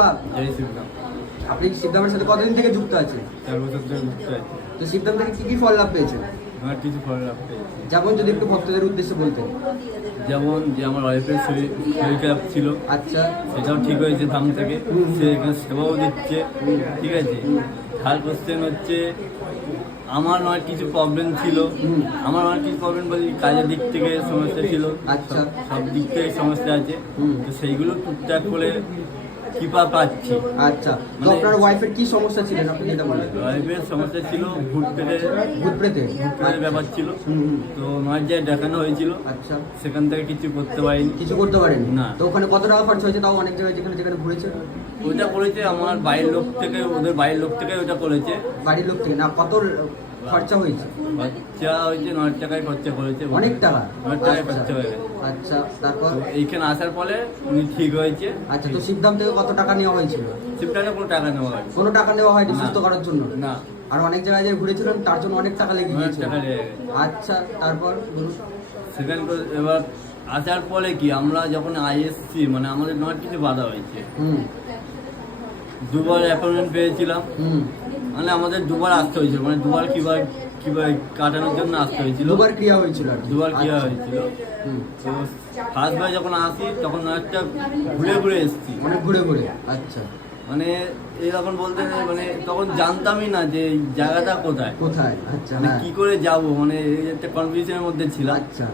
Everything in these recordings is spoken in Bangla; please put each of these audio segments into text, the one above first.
শিবদাম জয় শিবরাম আপনি শিবদামের সাথে কতদিন থেকে যুক্ত আছে? চার বছর ধরে যুক্ত আছি। তো শিবদাম থেকে কি কি ফল লাভ পেয়েছেন? আমার কিছু ফল লাভ পেয়েছি। যেমন যদি একটু ভক্তদের উদ্দেশ্যে বলতেন। যেমন যে আমার ওয়াইফের শরীর শরীর খারাপ ছিল আচ্ছা। সেটাও ঠিক হয়েছে ধাম থেকে। সে এখানে সেবাও দিচ্ছে ঠিক আছে? থার্ড কোশ্চেন হচ্ছে। আমার নয় কিছু প্রবলেম ছিল। আমার অনেক কিছু প্রবলেম বলি কাজের দিক থেকে সমস্যা ছিল। আচ্ছা। সব- দিক থেকে সমস্যা আছে। তো সেইগুলো টুকটাক করে কৃপা পাচ্ছি? আচ্ছা তো আপনার ওয়াইফের কি সমস্যা ছিলেন আপনি যেটা বললেন। ওয়াইফের সমস্যা ছিল ভূত পেটে ভূত প্রেতে? ভূতের ব্যাপার ছিল। তো নয় যায় দেখানো হয়েছিল। আচ্ছা। সেখান থেকে কিছু করতে পারিনি। কিছু করতে পারেন? না। তো ওখানে কত টাকা খরচ হয়েছে? তাও অনেক জায়গায় যেখানে যেখানে ঘুরেছেন ওটা করেছে আমার বাইরের লোক থেকে ওদের বাইরের লোক থেকে ওটা করেছে। বাড়ির লোক থেকে? না কত খরচা হয়েছে? খরচা হয়েছে নয় টাকায় খরচা করেছে অনেক টাকা? নয় টাকায়। খরচা হয়ে গেছে। আচ্ছা তারপর? এইখানে আসার ফলে উনি ঠিক হয়েছে। আচ্ছা তো সিদ্ধান্ত থেকে কত টাকা নেওয়া হয়েছিল? শিবটাকে কোনো টাকা নেওয়া হয়নি। কোনো টাকা নেওয়া হয়নি সুস্থ করার জন্য? না। আর অনেক জায়গায় যে ঘুরেছিলেন তার জন্য অনেক টাকা লেগে গিয়েছিল। আচ্ছা তারপর সেখান এবার আসার পরে কি আমরা যখন আইএসসি মানে আমাদের নয় কিছু বাধা হয়েছে। হুম। দুবার অ্যাপয়েন্টমেন্ট পেয়েছিলাম। মানে আমাদের দুবার আসতে হয়েছিল মানে দুবার কিবার কীভাবে কাটানোর জন্য আসতে হয়েছিল। দুবার ক্রিয়া হয়েছিল আর কি। দুবার ক্রিয়া আচ্ছা। হয়েছিল। তো ফার্স্ট বার যখন আসি তখন একটা ঘুরে ঘুরে এসেছি। অনেক ঘুরে ঘুরে আচ্ছা। মানে এরকম বলতে নেই মানে তখন জানতামই না যে এই জায়গাটা কোথায়। কোথায়? আচ্ছা মানে হ্যাঁ। কি করে যাব? মানে এই একটা কনফিউশনের মধ্যে ছিলাম। আচ্ছা।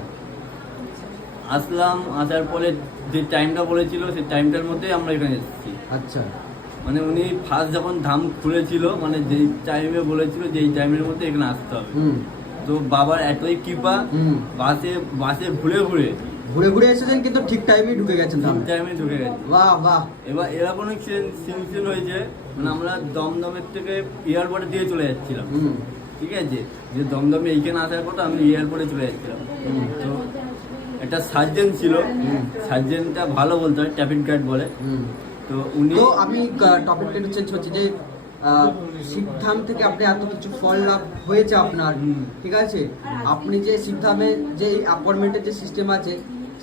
আসলাম আসার পরে যে টাইমটা বলেছিল সেই টাইমটার মধ্যেই আমরা এখানে এসেছি। আচ্ছা। মানে উনি ফার্স্ট যখন ধাম খুলেছিল মানে যেই টাইমে বলেছিল যে এই টাইমের মধ্যে এখানে আসতে হবে। তো বাবার এতই কৃপা হুম। বাসে বাসে ঘুরে ঘুরে। ঘুরে ঘুরে এসেছেন কিন্তু ঠিক টাইমে ঢুকে গেছেন ঠিক টাইমে ঢুকে গেছে। বাহ বাহ। এবার এরকম অনেক সিচুয়েশন হয়েছে মানে আমরা দমদমের থেকে এয়ারপোর্টে দিয়ে চলে যাচ্ছিলাম। ঠিক আছে? যে দমদমে এইখানে আসার কথা আমি এয়ারপোর্টে চলে যাচ্ছিলাম। তো একটা সার্জেন ছিল। সার্জেনটা ভালো বলতে হয় ট্রাফিক গার্ড বলে। তো উনি তো আমি টপিকটা একটু চেঞ্জ হচ্ছে যে সিদ্ধান্ত থেকে আপনি এত কিছু ফল লাভ হয়েছে আপনার ঠিক আছে? আপনি যে সিদ্ধামে যে অ্যাপয়েন্টমেন্টের যে সিস্টেম আছে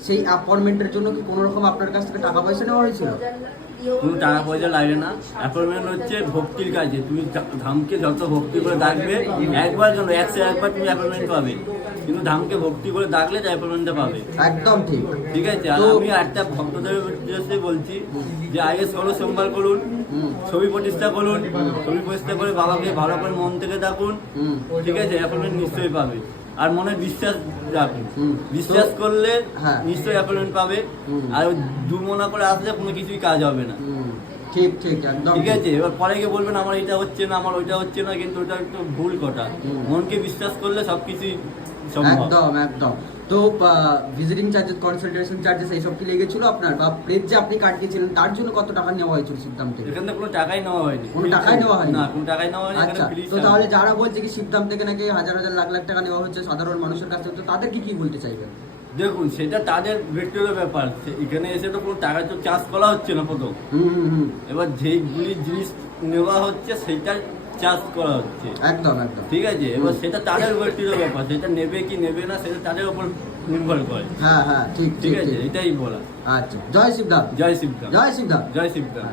সেই অ্যাপয়েন্টমেন্টের জন্য কি কোনো রকম আপনার কাছ থেকে টাকা পয়সা নেওয়া হয়েছিল? কোনো টাকা পয়সা লাগে না। অ্যাপয়েন্টমেন্ট হচ্ছে ভক্তির কাজে। তুমি ধামকে যত ভক্তি করে ডাকবে একবার কেন একশো একবার তুমি অ্যাপয়েন্টমেন্ট পাবে। কিন্তু ধামকে ভক্তি করে ডাকলে অ্যাপয়েন্টমেন্টটা পাবে। একদম ঠিক। ঠিক আছে? আর আমি একটা ভক্তদের উদ্দেশ্যে বলছি যে আগে ষোলো সোমবার করুন ছবি প্রতিষ্ঠা করুন ছবি প্রতিষ্ঠা করে বাবাকে ভালো করে মন থেকে ডাকুন ঠিক আছে? অ্যাপয়েন্টমেন্ট নিশ্চয়ই পাবে। আর মনে বিশ্বাস রাখুন। বিশ্বাস করলে হ্যাঁ। নিশ্চয়ই অ্যাপয়েন্টমেন্ট পাবে। আর দুমনা করে আসলে কোনো কিছুই কাজ হবে না। ঠিক ঠিক একদম ঠিক আছে? এবার পরে গিয়ে বলবেন আমার এটা হচ্ছে না আমার ওইটা হচ্ছে না কিন্তু ওটা একটু ভুল কথা। মনকে বিশ্বাস করলে সবকিছুই একদম একদম। তো ভিজিটিং চার্জেস কনসালটেশন চার্জেস এইসব কি লেগেছিল আপনার? বা প্লেট যে আপনি কাটিয়েছিলেন তার জন্য কত টাকা নেওয়া হয়েছিল সিদ্ধান্ত থেকে? এখান থেকে কোনো টাকাই নেওয়া হয়নি। কোনো টাকাই নেওয়া হয়নি? না কোনো টাকাই নেওয়া হয়নি আচ্ছা তো তাহলে যারা বলছে কি সিদ্ধান্ত থেকে নাকি হাজার হাজার লাখ লাখ টাকা নেওয়া হচ্ছে সাধারণ মানুষের কাছে থেকে তো তাদেরকে কি বলতে চাইবেন? দেখুন সেটা তাদের ব্যক্তিগত ব্যাপার। এখানে এসে তো কোনো টাকা তো চার্জ করা হচ্ছে না প্রথম। এবার যেইগুলি জিনিস নেওয়া হচ্ছে সেটা চার্জ করা হচ্ছে। একদম একদম। ঠিক আছে? এবার সেটা তাদের ব্যক্তিগত ব্যাপার। সেটা নেবে কি নেবে না সেটা তাদের উপর নির্ভর করে। হ্যাঁ হ্যাঁ ঠিক ঠিক ঠিক আছে? এটাই বলা আচ্ছা জয় শিবদাম জয় শিবদাম জয় শিবদাম জয় শিবদাম